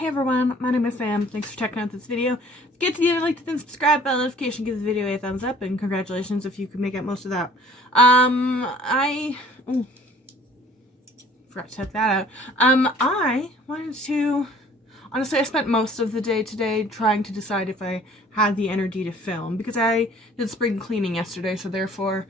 Hey everyone, my name is Sam. Thanks for checking out this video. If you get to the end, like to then subscribe, bell notification, give the video a thumbs up, and congratulations if you could make out most of that. Forgot to check that out. I wanted to, honestly, I spent most of the day today trying to decide if I had the energy to film, because I did spring cleaning yesterday, so therefore,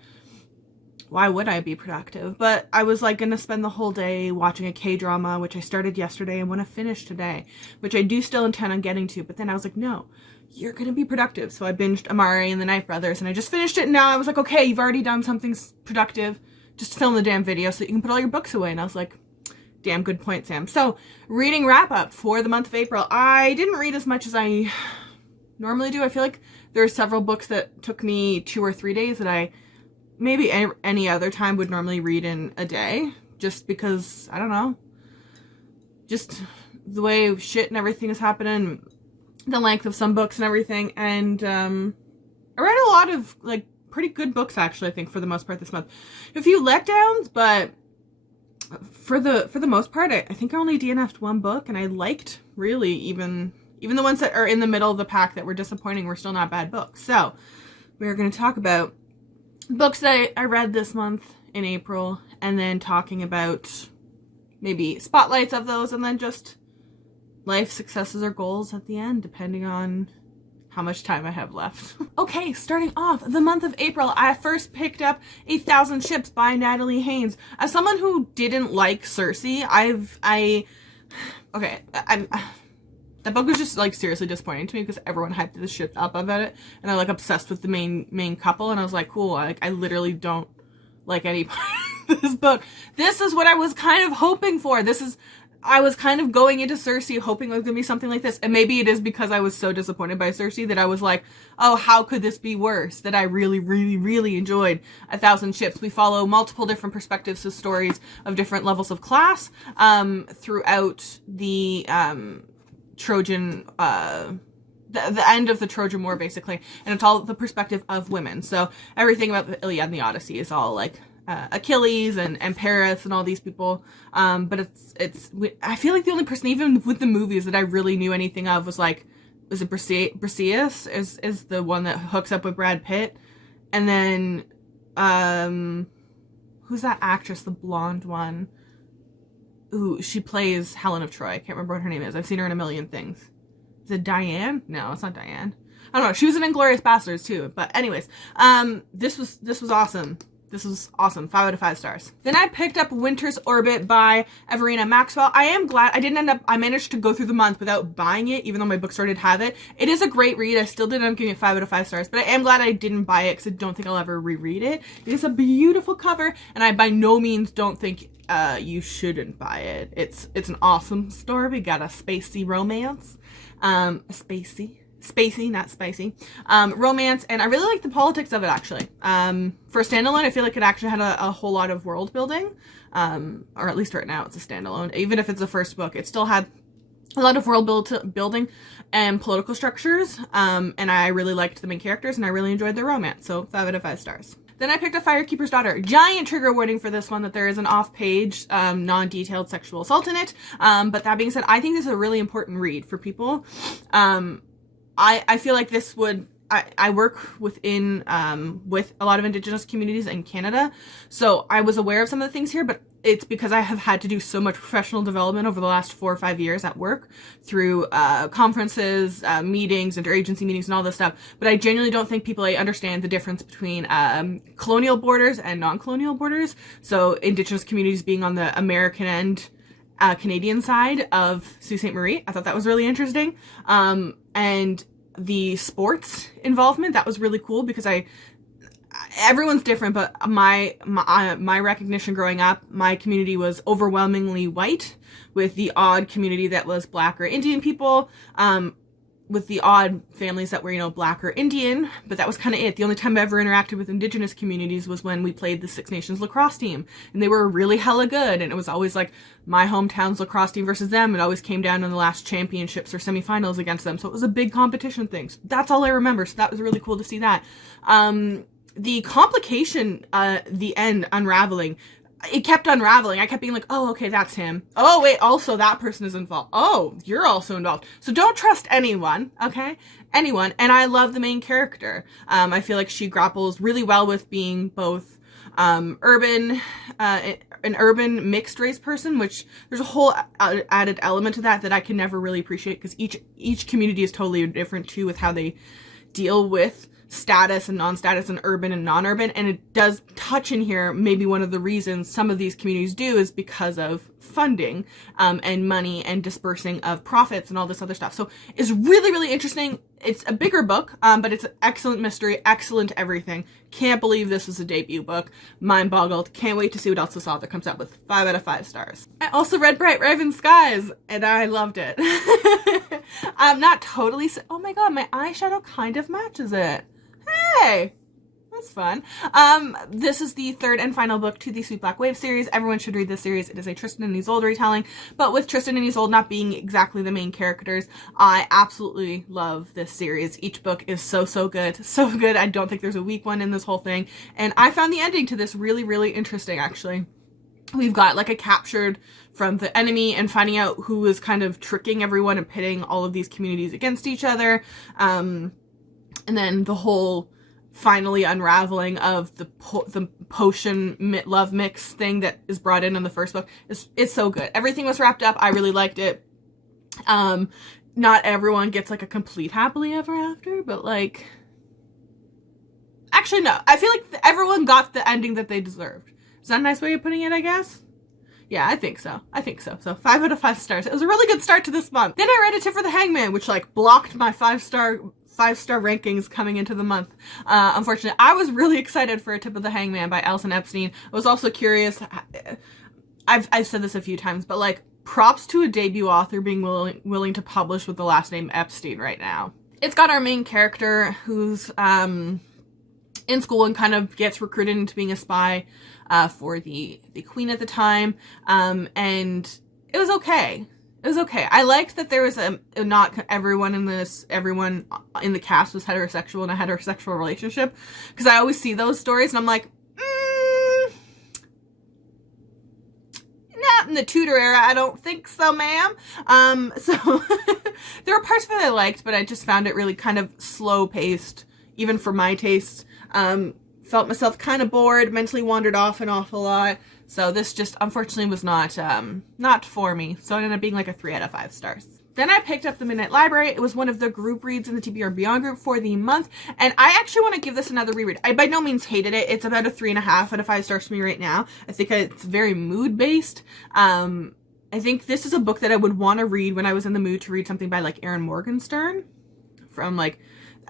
why would I be productive? But I was like gonna spend the whole day watching a K-drama, which I started yesterday and want to finish today, which I do still intend on getting to, but then I was like, no, you're gonna be productive. So I binged Amari and the Night Brothers, and I just finished it, and now I was like, okay, you've already done something productive, just film the damn video so that you can put all your books away. And I was like, damn good point, Sam. So, reading wrap-up for the month of April. I didn't read as much as I normally do. I feel like there are several books that took me 2 or 3 days that I maybe any other time would normally read in a day, just because, I don't know, just the way shit and everything is happening, the length of some books and everything, and I read a lot of, like, pretty good books, actually, I think, for the most part this month. A few letdowns, but for the most part, I think I only DNF'd one book, and I liked, really, even the ones that are in the middle of the pack that were disappointing were still not bad books. So, we're going to talk about books that I read this month in April, and then talking about maybe spotlights of those, and then just life successes or goals at the end, depending on how much time I have left. Okay, starting off the month of April, I first picked up 1,000 Ships by Natalie Haynes. As someone who didn't like Cersei, that book was just, like, seriously disappointing to me because everyone hyped the shit up about it, and I'm, like, obsessed with the main couple, and I was like, cool, I literally don't like any part of this book. This is what I was kind of hoping for. I was kind of going into Cersei hoping it was gonna be something like this, and maybe it is because I was so disappointed by Cersei that I was like, oh, how could this be worse? That I really, really, really enjoyed 1,000 Ships. We follow multiple different perspectives of stories of different levels of class throughout the Trojan, the end of the Trojan War, basically, and it's all the perspective of women. So everything about the Iliad and the Odyssey is all like Achilles and Paris and all these people. But I feel like the only person, even with the movies, that I really knew anything of was it Briseis is the one that hooks up with Brad Pitt, and then who's that actress, the blonde one? Ooh, she plays Helen of Troy. I can't remember what her name is. I've seen her in a million things. Is it Diane? No, it's not Diane. I don't know. She was in Inglourious Basterds too. But anyways, this was awesome. This was awesome. 5 out of 5 stars. Then I picked up Winter's Orbit by Evarina Maxwell. I am glad I managed to go through the month without buying it, even though my bookstore did have it. It is a great read. I still did end up giving it 5 out of 5 stars, but I am glad I didn't buy it because I don't think I'll ever reread it. It is a beautiful cover, and I by no means don't think you shouldn't buy it. It's an awesome story. We got a spacey romance. Spacey, not spicy, romance, and I really like the politics of it, actually. For a standalone, I feel like it actually had a whole lot of world building, or at least right now it's a standalone. Even if it's the first book, it still had a lot of world building and political structures, and I really liked the main characters, and I really enjoyed their romance, so 5 out of 5 stars. Then I picked up Firekeeper's Daughter. Giant trigger warning for this one that there is an off-page, non-detailed sexual assault in it, but that being said, I think this is a really important read for people. I feel like this would, I work within, with a lot of Indigenous communities in Canada, so I was aware of some of the things here, but it's because I have had to do so much professional development over the last 4 or 5 years at work through conferences, meetings, interagency meetings, and all this stuff, but I genuinely don't think people understand the difference between colonial borders and non-colonial borders, so Indigenous communities being on the American end, Canadian side of Sault Ste. Marie. I thought that was really interesting. And the sports involvement, that was really cool because everyone's different, but my recognition growing up, my community was overwhelmingly white, with the odd community that was Black or Indian people, with the odd families that were, you know, Black or Indian, but that was kind of it. The only time I ever interacted with Indigenous communities was when we played the Six Nations lacrosse team, and they were really hella good, and it was always like my hometown's lacrosse team versus them. It always came down in the last championships or semifinals against them, so it was a big competition thing. So that's all I remember, so that was really cool to see that. The complication, the end unraveling, it kept unraveling. I kept being like, oh, okay, that's him. Oh, wait, also that person is involved. Oh, you're also involved. So don't trust anyone, okay? Anyone. And I love the main character. I feel like she grapples really well with being both an urban mixed race person, which there's a whole added element to that I can never really appreciate, because each community is totally different too with how they deal with status and non-status and urban and non-urban. And it does touch in here, maybe one of the reasons some of these communities do is because of funding and money and dispersing of profits and all this other stuff. So it's really, really interesting. It's a bigger book, but it's an excellent mystery, excellent everything. Can't believe this was a debut book. Mind boggled. Can't wait to see what else this author comes up with. 5 out of 5 stars. I also read Bright Raven Skies, and I loved it. I'm not totally... Oh my god, my eyeshadow kind of matches it. Hey! That's fun. This is the third and final book to the Sweet Black Wave series. Everyone should read this series. It is a Tristan and Isolde retelling, but with Tristan and Isolde not being exactly the main characters, I absolutely love this series. Each book is so, so good. So good. I don't think there's a weak one in this whole thing. And I found the ending to this really, really interesting, actually. We've got like a captured from the enemy and finding out who is kind of tricking everyone and pitting all of these communities against each other. And then the whole finally unraveling of the potion love mix thing that is brought in the first book. It's so good. Everything was wrapped up. I really liked it. Not everyone gets like a complete happily ever after, but like, actually no, I feel like everyone got the ending that they deserved. Is that a nice way of putting it, I guess? Yeah, I think so. So 5 out of 5 stars. It was a really good start to this month. Then I read A Tip for the Hangman, which like blocked my 5-star rankings coming into the month. Unfortunately, I was really excited for A Tip of the Hangman by Alison Epstein. I was also curious. I've said this a few times, but like, props to a debut author being willing to publish with the last name Epstein right now. It's got our main character who's in school and kind of gets recruited into being a spy for the queen at the time, and it was okay. It was okay. I liked that there was not everyone in the cast was heterosexual in a heterosexual relationship, because I always see those stories and I'm like, not in the Tudor era, I don't think so, ma'am. So there were parts of it I liked, but I just found it really kind of slow paced, even for my tastes. Felt myself kind of bored, mentally wandered off an awful lot. So this just unfortunately was not for me. So it ended up being like a 3 out of 5 stars. Then I picked up The Midnight Library. It was one of the group reads in the TBR Beyond group for the month. And I actually want to give this another reread. I by no means hated it. It's about a 3.5 out of 5 stars for me right now. I think it's very mood based. I think this is a book that I would want to read when I was in the mood to read something by like Erin Morgenstern. From like,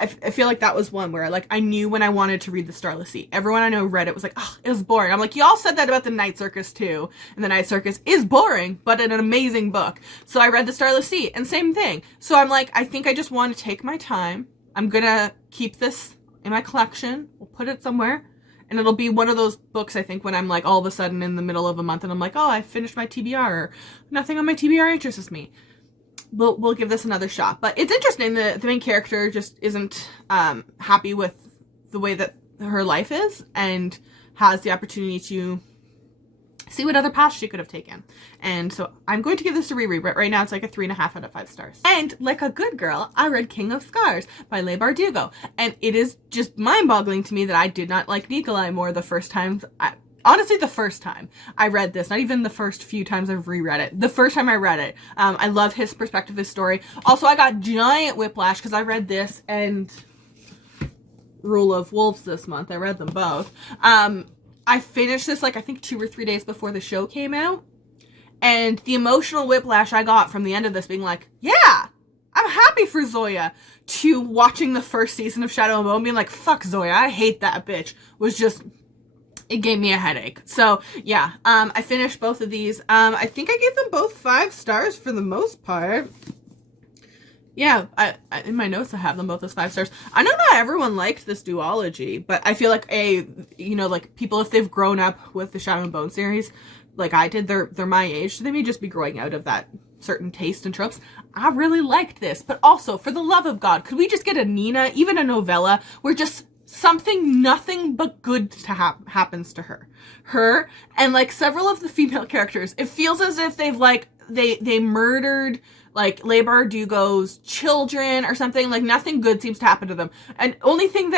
I feel like that was one where like I knew when I wanted to read The Starless Sea. Everyone I know read it was like, oh, it was boring. I'm like, y'all said that about The Night Circus too. And The Night Circus is boring, but an amazing book. So I read The Starless Sea and same thing. So I'm like, I think I just want to take my time. I'm gonna keep this in my collection. We'll put it somewhere. And it'll be one of those books, I think, when I'm like all of a sudden in the middle of a month and I'm like, oh, I finished my TBR, or nothing on my TBR interests me. We'll give this another shot. But it's interesting that the main character just isn't happy with the way that her life is and has the opportunity to see what other paths she could have taken. And so I'm going to give this a reread, but right now it's like a 3.5 out of 5 stars. And like a good girl, I read King of Scars by Leigh Bardugo. And it is just mind-boggling to me that I did not like Nikolai more the first time. Honestly, the first time I read this, not even the first few times I've reread it. The first time I read it, I love his perspective, his story. Also, I got giant whiplash because I read this and Rule of Wolves this month. I read them both. I finished this like I think 2 or 3 days before the show came out. And the emotional whiplash I got from the end of this being like, yeah, I'm happy for Zoya, to watching the first season of Shadow and Bone being like, fuck Zoya, I hate that bitch, was just... it gave me a headache. So yeah, I finished both of these. I think I gave them both 5 stars for the most part. Yeah, I in my notes I have them both as 5 stars. I know not everyone liked this duology, but I feel like like people, if they've grown up with the Shadow and Bone series, like I did, they're my age, so they may just be growing out of that certain taste and tropes. I really liked this, but also, for the love of God, could we just get a Nina, even a novella, where just nothing but good to happens to her and like several of the female characters. It feels as if they've like they murdered like Leigh Bardugo's children or something. Like nothing good seems to happen to them, and the only time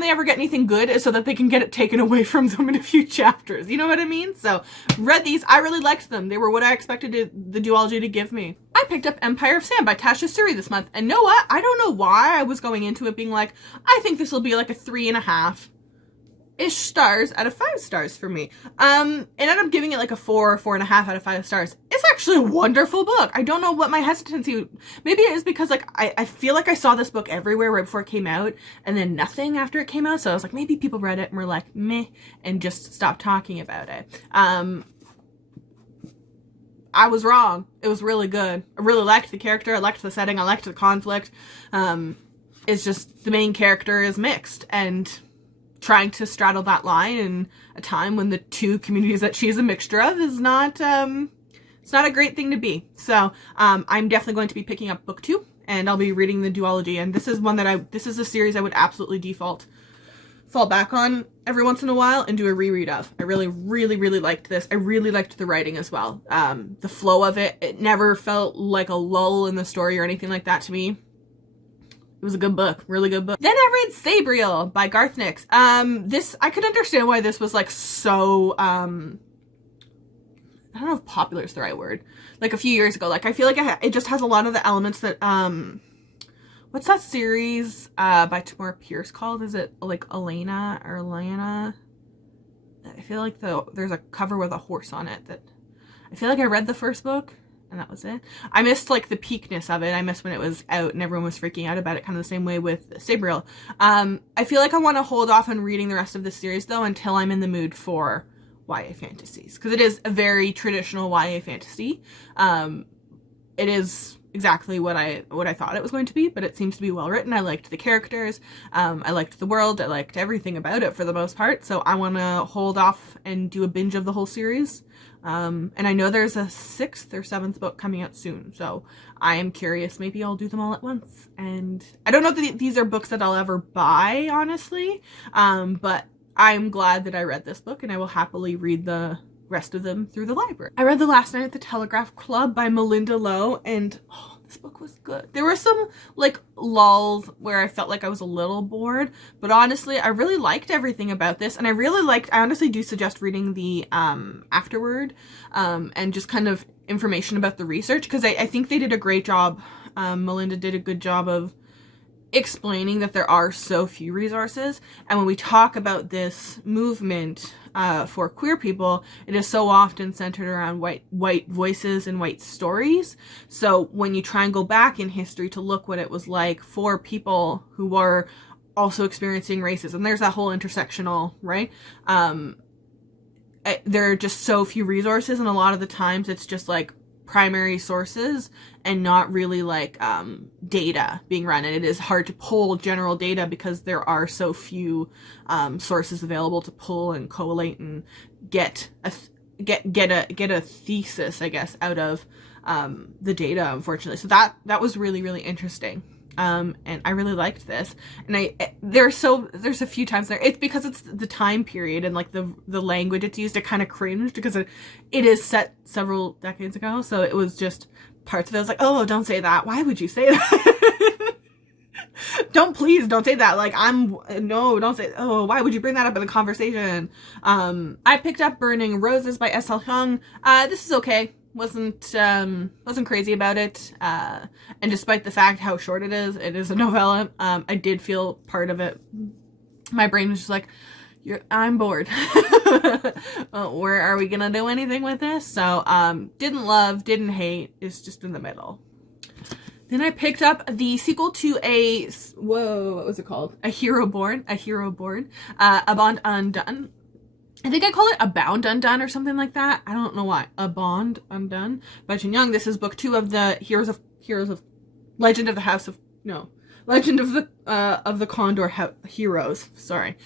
they ever get anything good is so that they can get it taken away from them in a few chapters. You know what I mean? So read these. I really liked them. They were what I expected the duology to give me. I picked up Empire of Sand by Tasha Suri this month, and know what? I don't know why I was going into it being like, I think this will be like a 3.5-ish stars out of 5 stars for me. And ended up giving it like a 4.5 out of 5 stars. It's actually a wonderful book. I don't know what my hesitancy, maybe it is because like I feel like I saw this book everywhere right before it came out and then nothing after it came out. So I was like, maybe people read it and were like, meh, and just stopped talking about it. I was wrong. It was really good. I really liked the character. I liked the setting. I liked the conflict. It's just the main character is mixed and trying to straddle that line in a time when the two communities that she's a mixture of is not, it's not a great thing to be. So, I'm definitely going to be picking up book 2 and I'll be reading the duology. And this is one that this is a series I would absolutely fall back on every once in a while and do a reread of. I really, really, really liked this. I really liked the writing as well. The flow of it never felt like a lull in the story or anything like that to me. It was a good book, really good book. Then I read Sabriel by Garth Nix. This, I could understand why this was like so, I don't know if popular is the right word. Like a few years ago, like I feel like it just has a lot of the elements that, what's that series by Tamora Pierce called? Is it like Elena or Elena? I feel like there's a cover with a horse on it that I feel like I read the first book and that was it. I missed like the peakness of it. I missed when it was out and everyone was freaking out about it, kind of the same way with Sabriel. I feel like I want to hold off on reading the rest of the series though until I'm in the mood for YA fantasies, because it is a very traditional YA fantasy. It is exactly what I thought it was going to be, but it seems to be well written. I liked the characters, I liked the world, I liked everything about it for the most part, so I want to hold off and do a binge of the whole series. And I know there's a 6th or 7th book coming out soon, so I am curious. Maybe I'll do them all at once. And I don't know that these are books that I'll ever buy, honestly, but I'm glad that I read this book and I will happily read the rest of them through the library. I read The Last Night at the Telegraph Club by Melinda Lowe, and this book was good. There were some like lulls where I felt like I was a little bored, but honestly I really liked everything about this, and I honestly do suggest reading the afterword and just kind of information about the research, because I think they did a great job. Melinda did a good job of explaining that there are so few resources, and when we talk about this movement for queer people, it is so often centered around white voices and white stories. So when you try and go back in history to look what it was like for people who were also experiencing racism, there's that whole intersectional, right? There are just so few resources, and a lot of the times it's just like primary sources and not really like data being run, and it is hard to pull general data because there are so few sources available to pull and collate and get a thesis, I guess, out of the data, unfortunately. So that was really, really interesting. And I really liked this, and there's a few times there, it's because it's the time period and like the language it's used, I kind of cringed because it is set several decades ago, so it was just parts of it I was like, oh, don't say that, why would you say that? don't say that, like don't say, oh, why would you bring that up in the conversation? I picked up Burning Roses by S.L. Hyung. This is okay. Wasn't crazy about it, and despite the fact how short it is a novella. I did feel part of it, my brain was just like, I'm bored. Where are we gonna do anything with this? So didn't love, didn't hate, it's just in the middle. Then I picked up the sequel to what was it called? A Hero Born, A Bond Undone. I think I call it A Bound Undone or something like that. I don't know why. A Bond Undone by Jin Young. This is book 2 of the Legend of the Condor Heroes. Sorry.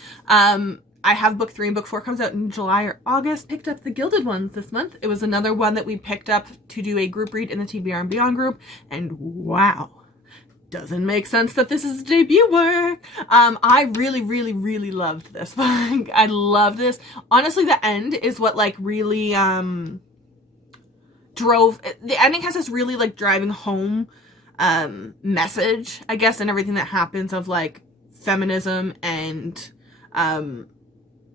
I have book 3 and book 4 comes out in July or August. Picked up the Gilded Ones this month. It was another one that we picked up to do a group read in the TBR and Beyond group, and wow. doesn't make sense that this is debut work. I really, really, really loved this book. I love this. Honestly, the end is what like really drove, the ending has this really like driving home message, I guess, and everything that happens of like feminism and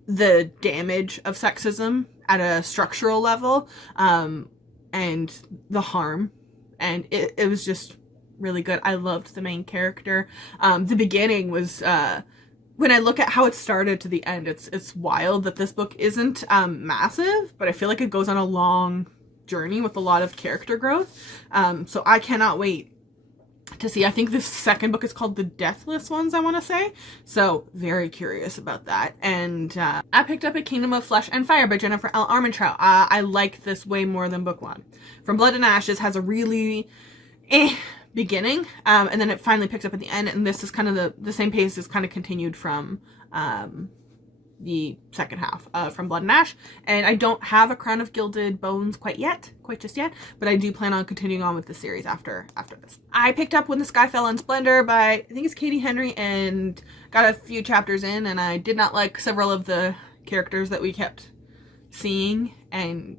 the damage of sexism at a structural level, and the harm, and it was just really good. I loved the main character. The beginning was when I look at how it started to the end, it's wild that this book isn't massive, but I feel like it goes on a long journey with a lot of character growth. So I cannot wait to see. I think the second book is called The Deathless Ones, I want to say. So very curious about that. And I picked up A Kingdom of Flesh and Fire by Jennifer L. Armentrout. I like this way more than book one. From Blood and Ashes has a really beginning, and then it finally picks up at the end, and this is kind of the same pace is kind of continued from the second half from Blood and Ash. And I don't have a Crown of Gilded Bones quite just yet, but I do plan on continuing on with the series after this. I picked up When the Sky Fell in Splendor by, I think it's Katie Henry, and got a few chapters in, and I did not like several of the characters that we kept seeing, and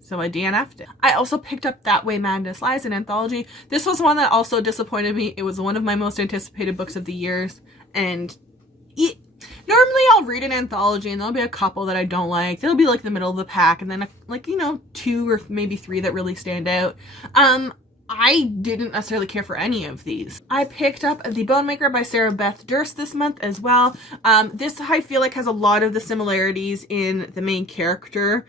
so I DNF'd it. I also picked up That Way Madness Lies, an anthology. This was one that also disappointed me. It was one of my most anticipated books of the years, and normally I'll read an anthology and there'll be a couple that I don't like. There'll be like the middle of the pack, and then like, you know, 2 or maybe 3 that really stand out. I didn't necessarily care for any of these. I picked up The Bone Maker by Sarah Beth Durst this month as well. This I feel like has a lot of the similarities in the main character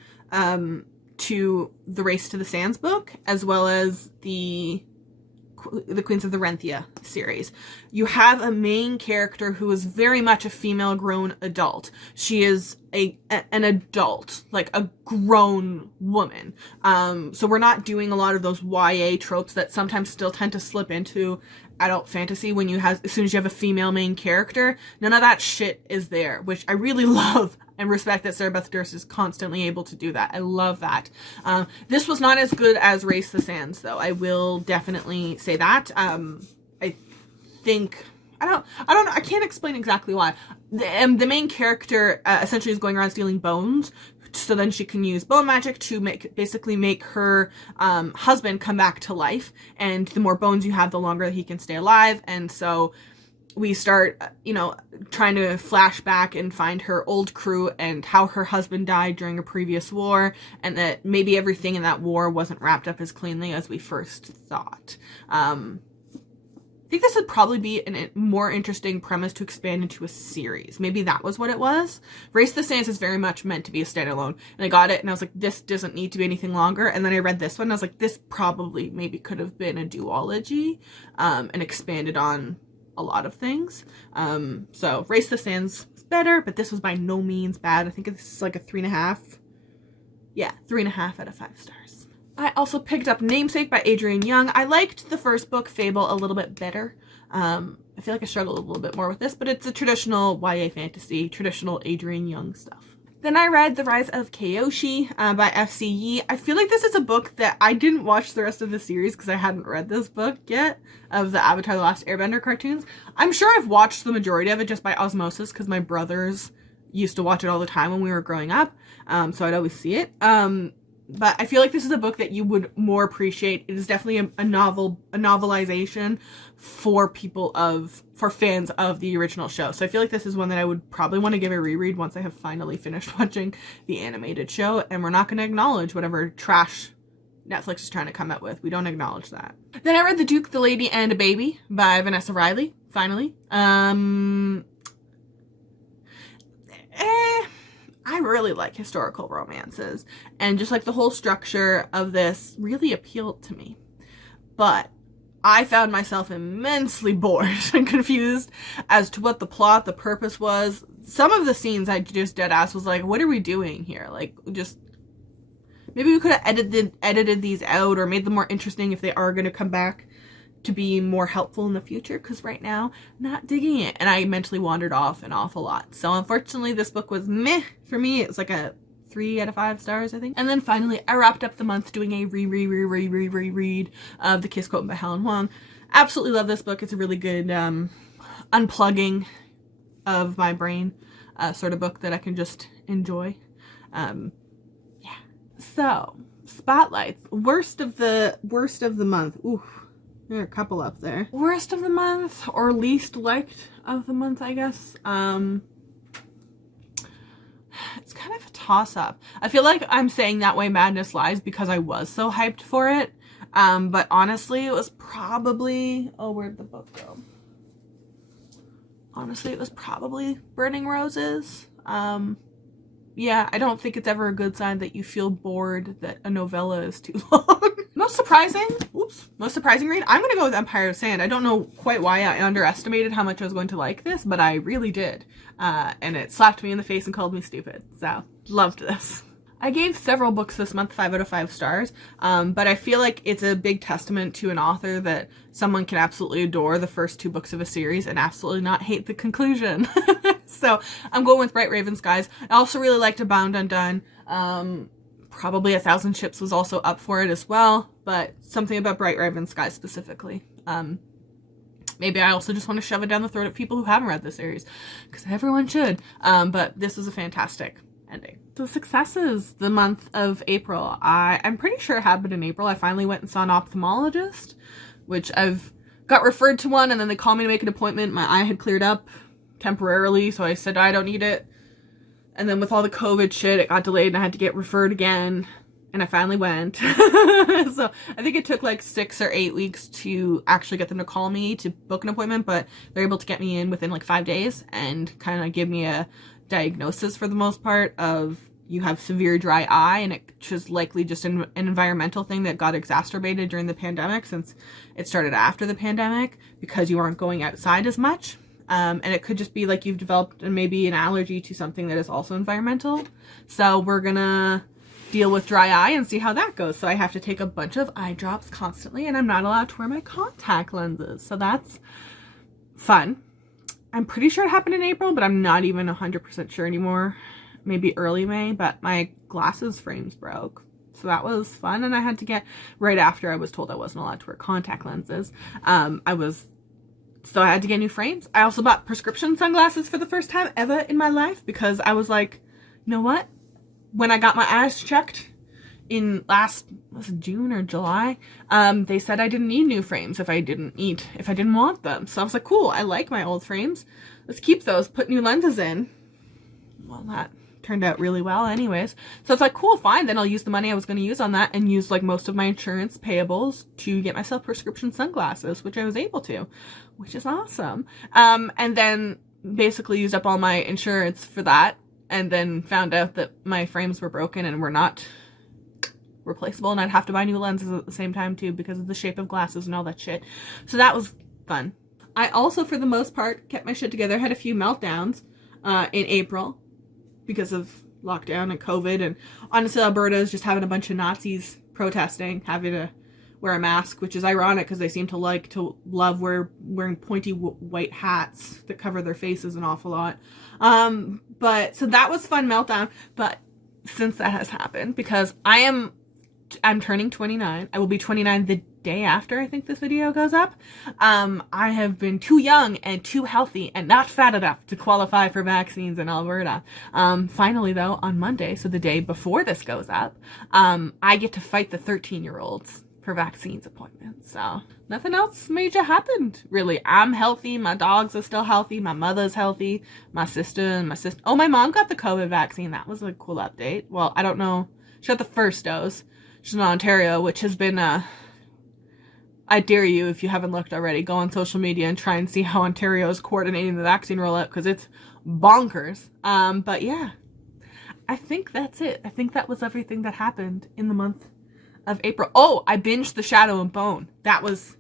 to the Race to the Sands book, as well as the Queens of the Renthia series. You have a main character who is very much a female grown adult. She is an adult, like a grown woman. So we're not doing a lot of those YA tropes that sometimes still tend to slip into adult fantasy when as soon as you have a female main character. None of that shit is there, which I really love and respect that Sarah Beth Durst is constantly able to do that. I love that. This was not as good as Race the Sands, though. I will definitely say that. I think, I can't explain exactly why. The main character essentially is going around stealing bones, so then she can use bone magic to basically make her husband come back to life. And the more bones you have, the longer he can stay alive. And so we start, trying to flash back and find her old crew and how her husband died during a previous war, and that maybe everything in that war wasn't wrapped up as cleanly as we first thought. I think this would probably be a more interesting premise to expand into a series. Maybe that was what it was. Race to the Sands is very much meant to be a standalone. And I got it and I was like, this doesn't need to be anything longer. And then I read this one and I was like, this probably maybe could have been a duology, and expanded on a lot of things. So Race to the Sands is better, but this was by no means bad. I think it's like a 3.5. Yeah, 3.5 out of 5 stars. I also picked up Namesake by Adrienne Young. I liked the first book, Fable, a little bit better. I feel like I struggled a little bit more with this, but it's a traditional YA fantasy, traditional Adrienne Young stuff. Then I read The Rise of Kyoshi by F.C. Yee. I feel like this is a book that I didn't watch the rest of the series because I hadn't read this book yet, of the Avatar: The Last Airbender cartoons. I'm sure I've watched the majority of it just by osmosis because my brothers used to watch it all the time when we were growing up, so I'd always see it. But I feel like this is a book that you would more appreciate. It is definitely a novelization for fans of the original show. So I feel like this is one that I would probably want to give a reread once I have finally finished watching the animated show. And we're not going to acknowledge whatever trash Netflix is trying to come out with. We don't acknowledge that. Then I read The Duke, the Lady, and a Baby by Vanessa Riley, finally. I really like historical romances, and just like the whole structure of this really appealed to me. But I found myself immensely bored and confused as to what the plot, the purpose was. Some of the scenes I just dead ass was like, what are we doing here? Like, just maybe we could have edited these out or made them more interesting if they are going to come back to be more helpful in the future, because right now, not digging it. And I mentally wandered off an awful lot. So unfortunately, this book was meh for me. It's like a 3 out of 5 stars, I think. And then finally, I wrapped up the month doing a reread of The Kiss Quote by Helen Huang. Absolutely love this book. It's a really good unplugging of my brain sort of book that I can just enjoy. Yeah. So, spotlights. Worst of the month. Ooh, there are a couple up there. Worst of the month or least liked of the month, I guess. It's kind of a toss-up. I feel like I'm saying That Way Madness Lies because I was so hyped for it. But honestly, it was probably... Oh, where'd the book go? Honestly, it was probably Burning Roses. Yeah, I don't think it's ever a good sign that you feel bored that a novella is too long. Most surprising read, I'm gonna go with Empire of Sand. I don't know quite why I underestimated how much I was going to like this, but I really did. And it slapped me in the face and called me stupid. So, loved this. I gave several books this month 5 out of 5 stars, but I feel like it's a big testament to an author that someone can absolutely adore the first 2 books of a series and absolutely not hate the conclusion. So I'm going with Bright Raven Skies. I also really liked A Bound Undone. Probably 1,000 Ships was also up for it as well, but something about Bright Raven Skies specifically. Maybe I also just want to shove it down the throat of people who haven't read the series, because everyone should. But this was a fantastic ending. So successes the month of April. I'm pretty sure it happened in April. I finally went and saw an ophthalmologist, which I've got referred to one, and then they called me to make an appointment. My eye had cleared up temporarily, so I said I don't need it. And then with all the COVID shit, it got delayed and I had to get referred again, and I finally went. So I think it took like 6 or 8 weeks to actually get them to call me to book an appointment, but they're able to get me in within like 5 days and kind of give me a diagnosis for the most part of you have severe dry eye, and it's just likely just an environmental thing that got exacerbated during the pandemic, since it started after the pandemic because you aren't going outside as much. And it could just be like you've developed maybe an allergy to something that is also environmental. So we're gonna deal with dry eye and see how that goes. So I have to take a bunch of eye drops constantly, and I'm not allowed to wear my contact lenses. So that's fun. I'm pretty sure it happened in April, but I'm not even 100% sure anymore. Maybe early May, but my glasses frames broke. So that was fun, and I had to get, right after I was told I wasn't allowed to wear contact lenses, so I had to get new frames. I also bought prescription sunglasses for the first time ever in my life, because I was like, you know what? When I got my eyes checked in was it June or July, they said I didn't need new frames if I didn't want them. So I was like, cool, I like my old frames. Let's keep those, put new lenses in. Well, that turned out really well anyways. So it's like, cool, fine, then I'll use the money I was going to use on that and use like most of my insurance payables to get myself prescription sunglasses, which I was able to, which is awesome. And then basically used up all my insurance for that, and then found out that my frames were broken and were not replaceable, and I'd have to buy new lenses at the same time too because of the shape of glasses and all that shit. So that was fun. I also, for the most part, kept my shit together. Had a few meltdowns in April because of lockdown and COVID, and honestly Alberta is just having a bunch of Nazis protesting, having to wear a mask, which is ironic because they seem to love wearing pointy white hats that cover their faces an awful lot. But so that was fun meltdown. But since that has happened, because I'm turning 29, I will be 29 the day after I think this video goes up. I have been too young and too healthy and not fat enough to qualify for vaccines in Alberta. Finally though, on Monday, so the day before this goes up, I get to fight the 13-year-olds for vaccines appointments. So nothing else major happened really. I'm healthy, my dogs are still healthy, my mother's healthy, my mom got the COVID vaccine. That was a cool update. Well, I don't know, she got the first dose. She's in Ontario, which has been I dare you, if you haven't looked already, go on social media and try and see how Ontario is coordinating the vaccine rollout, because it's bonkers. But yeah, I think that's it. I think that was everything that happened in the month of April. Oh, I binged The Shadow and Bone. That was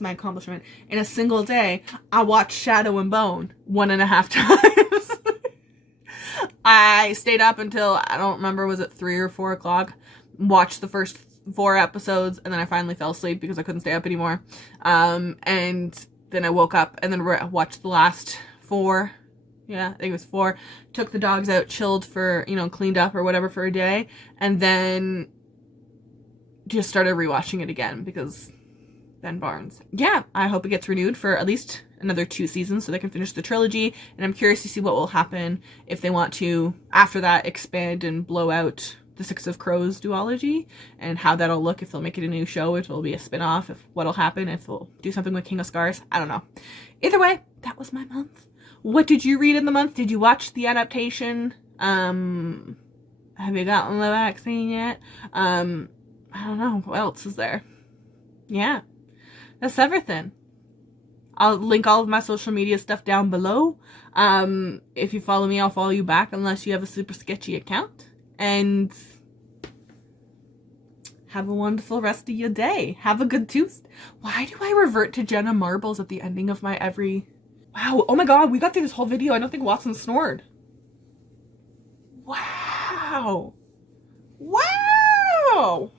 my accomplishment. In a single day, I watched Shadow and Bone 1.5 times. I stayed up until, I don't remember, was it 3 or 4 o'clock? Watched the first 4 episodes, and then I finally fell asleep because I couldn't stay up anymore. And then I woke up and then watched the last 4 Yeah, I think it was 4. Took the dogs out, chilled for, you know, cleaned up or whatever for a day, and then just started rewatching it again because Ben Barnes. Yeah, I hope it gets renewed for at least another 2 seasons so they can finish the trilogy, and I'm curious to see what will happen if they want to, after that, expand and blow out the Six of Crows duology, and how that'll look, if they'll make it a new show, if it'll be a spin-off, if what'll happen, if they'll do something with King of Scars. I don't know. Either way, that was my month. What did you read in the month? Did you watch the adaptation? Have you gotten the vaccine yet? I don't know. What else is there? Yeah. That's everything. I'll link all of my social media stuff down below. If you follow me, I'll follow you back unless you have a super sketchy account. And have a wonderful rest of your day. Have a good Tuesday. Why do I revert to Jenna Marbles at the ending of my every... Wow. Oh my god, we got through this whole video. I don't think Watson snored. Wow. Wow.